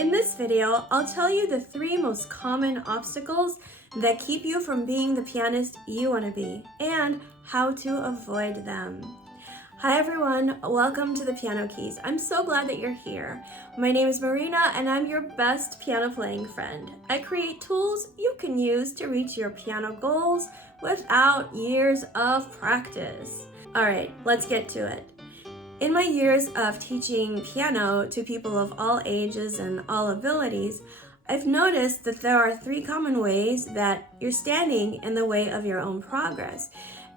In this video, I'll tell you the 3 most common obstacles that keep you from being the pianist you want to be and how to avoid them. Hi everyone, welcome to the Piano Keys. I'm so glad that you're here. My name is Marina and I'm your best piano playing friend. I create tools you can use to reach your piano goals without years of practice. Alright, let's get to it. In my years of teaching piano to people of all ages and all abilities, I've noticed that there are 3 common ways that you're standing in the way of your own progress.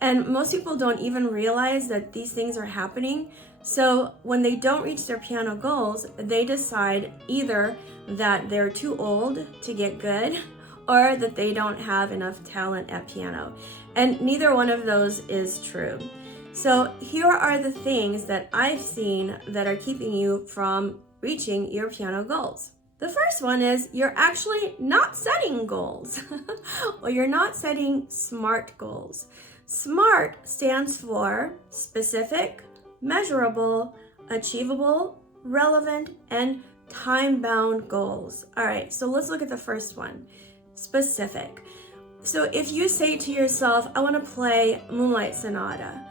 And most people don't even realize that these things are happening. So when they don't reach their piano goals, they decide either that they're too old to get good or that they don't have enough talent at piano. And neither one of those is true. So here are the things that I've seen that are keeping you from reaching your piano goals. The first one is you're actually not setting goals, or you're not setting SMART goals. SMART stands for specific, measurable, achievable, relevant, and time-bound goals. All right, so let's look at the first one, specific. So if you say to yourself, I want to play Moonlight Sonata,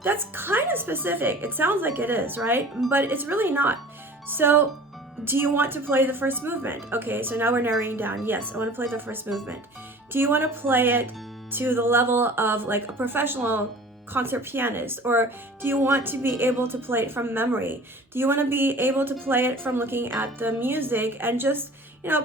that's kind of specific. It sounds like it is, right? But it's really not. So do you want to play the first movement? Okay, so now we're narrowing down. Yes, I want to play the first movement. Do you want to play it to the level of like a professional concert pianist? Or do you want to be able to play it from memory? Do you want to be able to play it from looking at the music and just,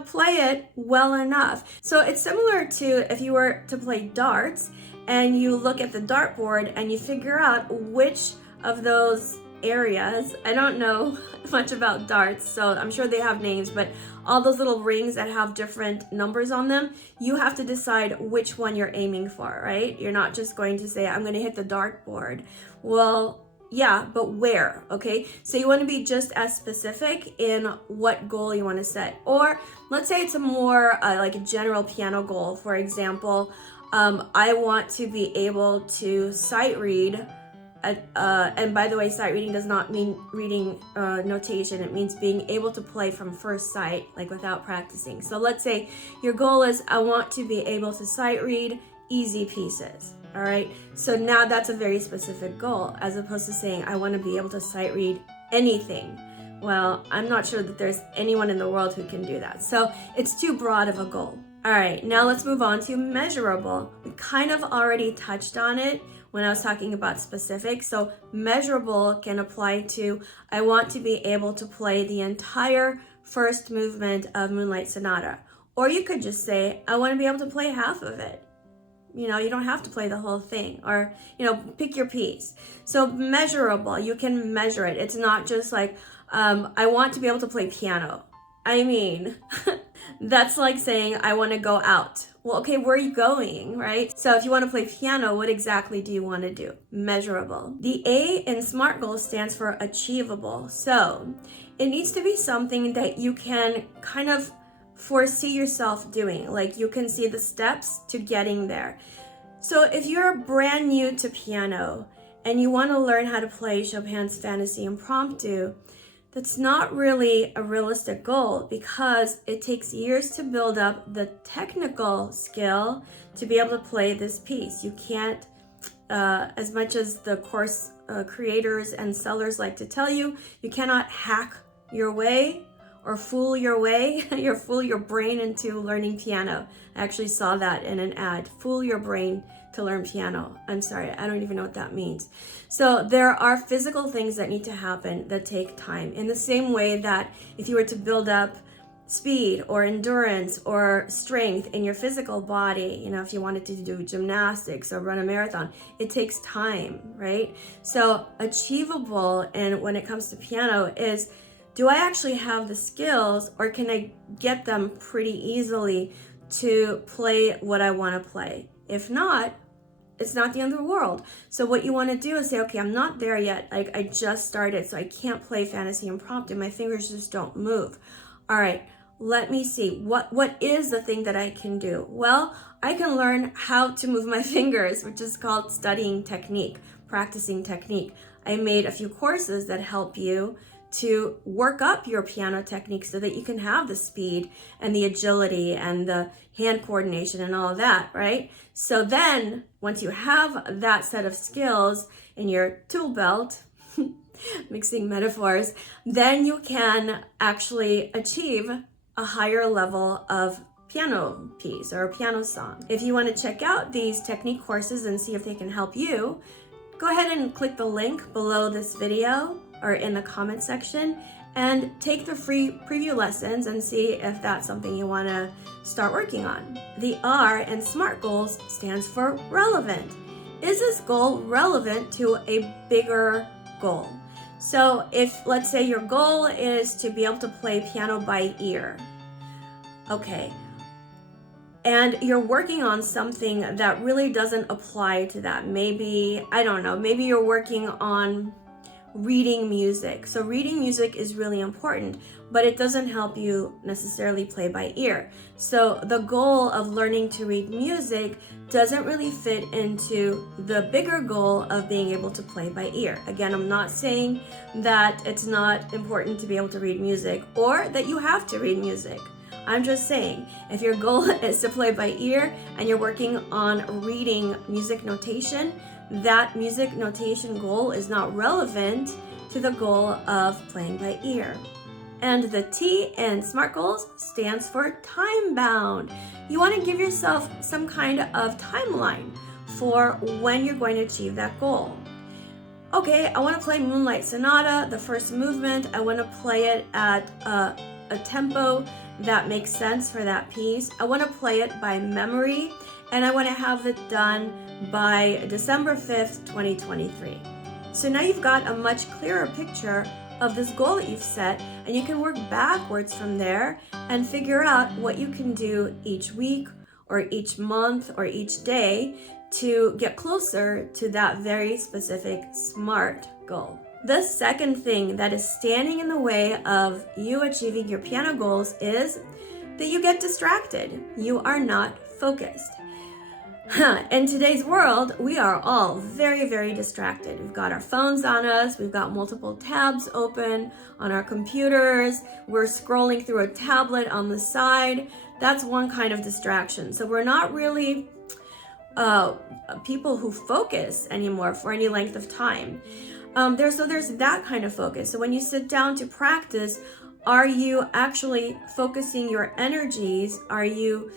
play it well enough? So it's similar to if you were to play darts and you look at the dartboard and you figure out which of those areas, I don't know much about darts, so I'm sure they have names, but all those little rings that have different numbers on them, you have to decide which one you're aiming for, right? You're not just going to say, I'm going to hit the dartboard. Well, yeah, but where, okay? So you want to be just as specific in what goal you want to set. Or let's say it's a more like a general piano goal. For example, I want to be able to sight read, and by the way, sight reading does not mean reading notation. It means being able to play from first sight, like without practicing. So let's say your goal is, I want to be able to sight read easy pieces, all right? So now that's a very specific goal, as opposed to saying, I want to be able to sight read anything. Well, I'm not sure that there's anyone in the world who can do that. So it's too broad of a goal. All right, now let's move on to measurable. We kind of already touched on it when I was talking about specific. So measurable can apply to, I want to be able to play the entire first movement of Moonlight Sonata. Or you could just say, I want to be able to play half of it. You don't have to play the whole thing, or, pick your piece. So measurable, you can measure it. It's not just like, I want to be able to play piano. I mean, that's like saying, I want to go out. Well, okay, where are you going, right? So if you want to play piano, what exactly do you want to do? Measurable. The A in SMART goals stands for achievable. So it needs to be something that you can kind of foresee yourself doing. Like you can see the steps to getting there. So if you're brand new to piano and you want to learn how to play Chopin's Fantasy Impromptu, that's not really a realistic goal because it takes years to build up the technical skill to be able to play this piece. You can't, as much as the course creators and sellers like to tell you, you cannot hack your way or fool your way, fool your brain into learning piano. I actually saw that in an ad, fool your brain to learn piano. I'm sorry, I don't even know what that means. So there are physical things that need to happen that take time. In the same way that if you were to build up speed or endurance or strength in your physical body, if you wanted to do gymnastics or run a marathon, it takes time, right? So achievable, and when it comes to piano, is, do I actually have the skills, or can I get them pretty easily to play what I want to play? If not, it's not the end of the world. So what you want to do is say, okay, I'm not there yet. Like I just started, so I can't play Fantasy Impromptu. My fingers just don't move. All right, let me see. What is the thing that I can do? Well, I can learn how to move my fingers, which is called studying technique, practicing technique. I made a few courses that help you to work up your piano technique so that you can have the speed and the agility and the hand coordination and all of that, right? So then once you have that set of skills in your tool belt, mixing metaphors, then you can actually achieve a higher level of piano piece or a piano song. If you want to check out these technique courses and see if they can help you, go ahead and click the link below this video or in the comment section and take the free preview lessons and see if that's something you want to start working on. The R in SMART goals stands for relevant. Is this goal relevant to a bigger goal? So if, let's say your goal is to be able to play piano by ear, okay, and you're working on something that really doesn't apply to that. Maybe, I don't know, maybe you're working on reading music. So reading music is really important, but it doesn't help you necessarily play by ear. So the goal of learning to read music doesn't really fit into the bigger goal of being able to play by ear. Again, I'm not saying that it's not important to be able to read music or that you have to read music. I'm just saying, if your goal is to play by ear and you're working on reading music notation, that music notation goal is not relevant to the goal of playing by ear. And the T in SMART goals stands for time bound. You want to give yourself some kind of timeline for when you're going to achieve that goal. Okay, I want to play Moonlight Sonata, the first movement. I want to play it at a tempo that makes sense for that piece. I want to play it by memory, and I want to have it done by December 5th, 2023. So now you've got a much clearer picture of this goal that you've set, and you can work backwards from there and figure out what you can do each week or each month or each day to get closer to that very specific SMART goal. The second thing that is standing in the way of you achieving your piano goals is that you get distracted. You are not focused. In today's world, we are all very, very distracted. We've got our phones on us. We've got multiple tabs open on our computers. We're scrolling through a tablet on the side. That's one kind of distraction. So we're not really people who focus anymore for any length of time. There's that kind of focus. So when you sit down to practice, are you actually focusing your energies? Are you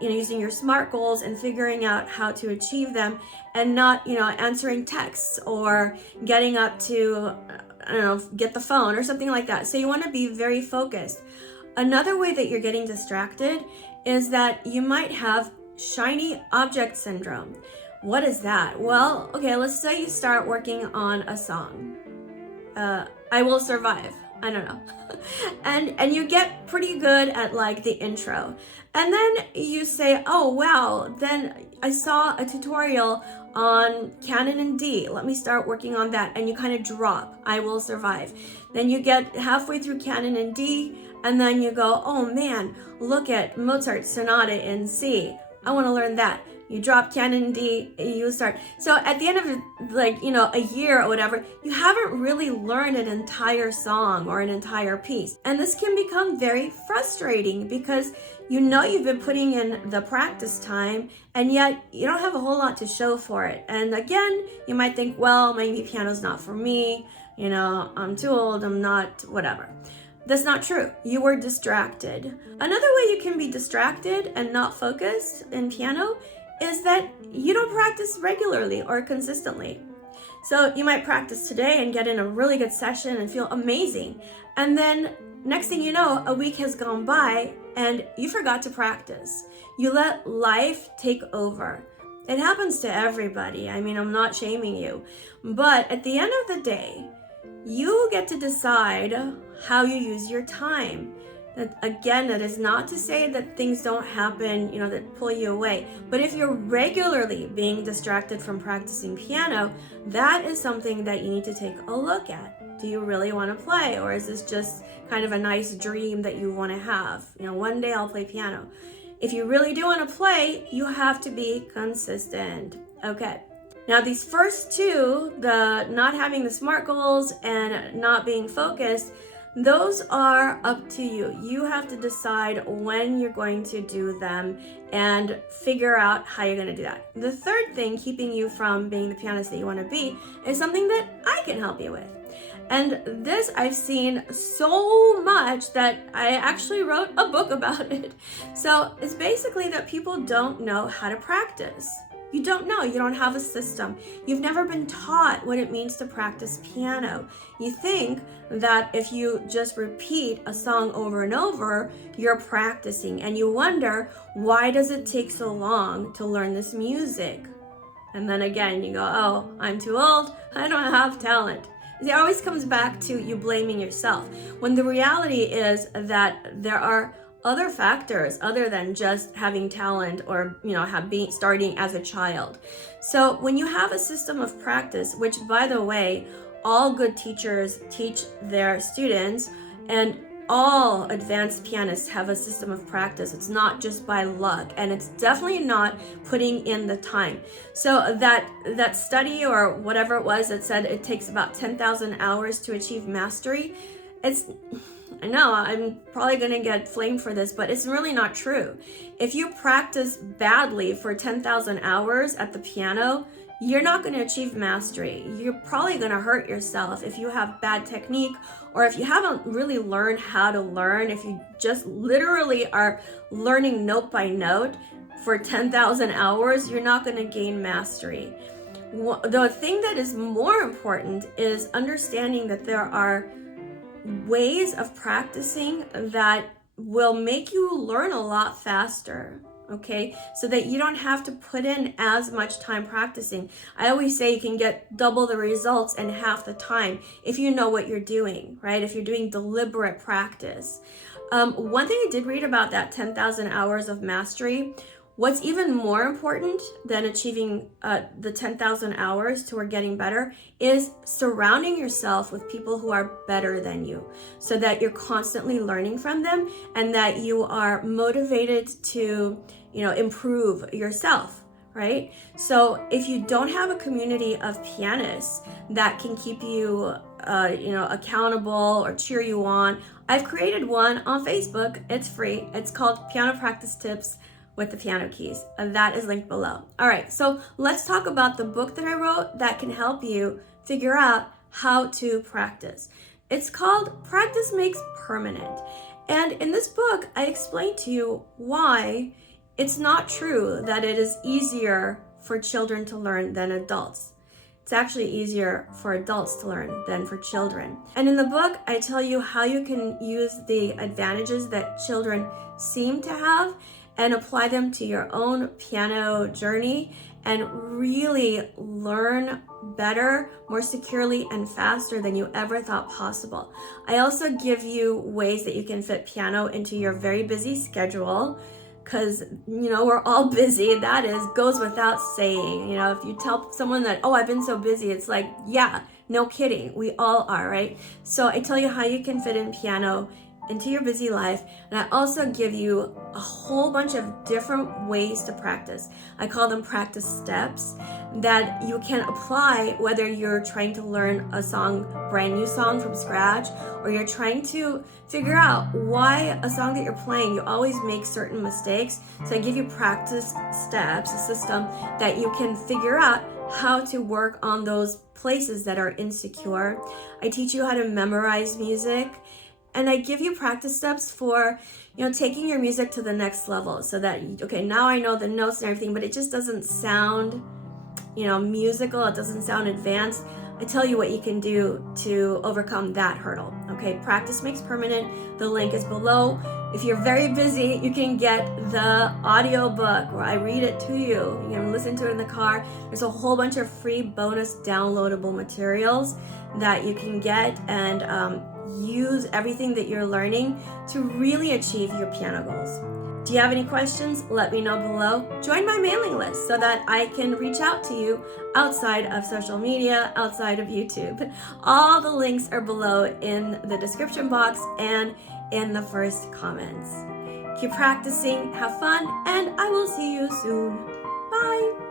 using your SMART goals and figuring out how to achieve them, and not, answering texts or getting up to, get the phone or something like that. So you want to be very focused. Another way that you're getting distracted is that you might have shiny object syndrome. What is that? Well, okay, let's say you start working on a song. I Will Survive. I don't know. and you get pretty good at like the intro. And then you say, oh wow, then I saw a tutorial on Canon in D. Let me start working on that. And you kind of drop I Will Survive. Then you get halfway through Canon in D, and then you go, oh man, look at Mozart's Sonata in C. I want to learn that. You drop Canon in D, you start. So at the end of a year or whatever, you haven't really learned an entire song or an entire piece. And this can become very frustrating because you've been putting in the practice time, and yet you don't have a whole lot to show for it. And again, you might think, well, maybe piano's not for me. I'm too old, I'm not, whatever. That's not true. You were distracted. Another way you can be distracted and not focused in piano is that you don't practice regularly or consistently. So you might practice today and get in a really good session and feel amazing. And then next thing you know, a week has gone by and you forgot to practice. You let life take over. It happens to everybody. I mean, I'm not shaming you. But at the end of the day, you get to decide how you use your time. Again, that is not to say that things don't happen, that pull you away. But if you're regularly being distracted from practicing piano, that is something that you need to take a look at. Do you really want to play? Or is this just kind of a nice dream that you want to have? One day I'll play piano. If you really do want to play, you have to be consistent. Okay. Now, these first two, the not having the SMART goals and not being focused, those are up to you. You have to decide when you're going to do them and figure out how you're going to do that. The third thing keeping you from being the pianist that you want to be is something that I can help you with. And this I've seen so much that I actually wrote a book about it. So it's basically that people don't know how to practice. You don't know, you don't have a system. You've never been taught what it means to practice piano. You think that if you just repeat a song over and over, you're practicing, and you wonder, why does it take so long to learn this music? And then again, you go, oh, I'm too old, I don't have talent. It always comes back to you blaming yourself, when the reality is that there are other factors other than just having talent or starting as a child. So when you have a system of practice, which by the way, all good teachers teach their students, and all advanced pianists have a system of practice. It's not just by luck, and it's definitely not putting in the time. So that study or whatever it was that said it takes about 10,000 hours to achieve mastery, I know I'm probably going to get flamed for this, but it's really not true. If you practice badly for 10,000 hours at the piano, you're not going to achieve mastery. You're probably going to hurt yourself if you have bad technique, or if you haven't really learned how to learn, if you just literally are learning note by note for 10,000 hours, you're not going to gain mastery. The thing that is more important is understanding that there are ways of practicing that will make you learn a lot faster, okay? So that you don't have to put in as much time practicing. I always say you can get double the results in half the time if you know what you're doing, right? If you're doing deliberate practice. One thing I did read about that 10,000 hours of mastery, what's even more important than achieving the 10,000 hours toward getting better is surrounding yourself with people who are better than you, so that you're constantly learning from them and that you are motivated to, improve yourself, right? So if you don't have a community of pianists that can keep you, accountable or cheer you on, I've created one on Facebook. It's free. It's called Piano Practice Tips with the Piano Keys, and that is linked below. All right, so let's talk about the book that I wrote that can help you figure out how to practice. It's called Practice Makes Permanent. And in this book, I explain to you why it's not true that it is easier for children to learn than adults. It's actually easier for adults to learn than for children. And in the book, I tell you how you can use the advantages that children seem to have and apply them to your own piano journey and really learn better, more securely, and faster than you ever thought possible. I also give you ways that you can fit piano into your very busy schedule, because we're all busy. That goes without saying. If you tell someone that, oh, I've been so busy, it's like, yeah, no kidding, we all are, right? So I tell you how you can fit in piano into your busy life, and I also give you a whole bunch of different ways to practice. I call them practice steps that you can apply whether you're trying to learn a brand new song from scratch, or you're trying to figure out why a song that you're playing, you always make certain mistakes. So I give you practice steps, a system that you can figure out how to work on those places that are insecure. I teach you how to memorize music. And I give you practice steps for, taking your music to the next level, so that, okay, now I know the notes and everything, but it just doesn't sound, musical. It doesn't sound advanced. I tell you what you can do to overcome that hurdle. Okay, Practice Makes Permanent. The link is below. If you're very busy, you can get the audio book where I read it to you. You can listen to it in the car. There's a whole bunch of free bonus downloadable materials that you can get and use everything that you're learning to really achieve your piano goals. Do you have any questions? Let me know below. Join my mailing list so that I can reach out to you outside of social media, outside of YouTube. All the links are below in the description box and in the first comments. Keep practicing, have fun, and I will see you soon. Bye!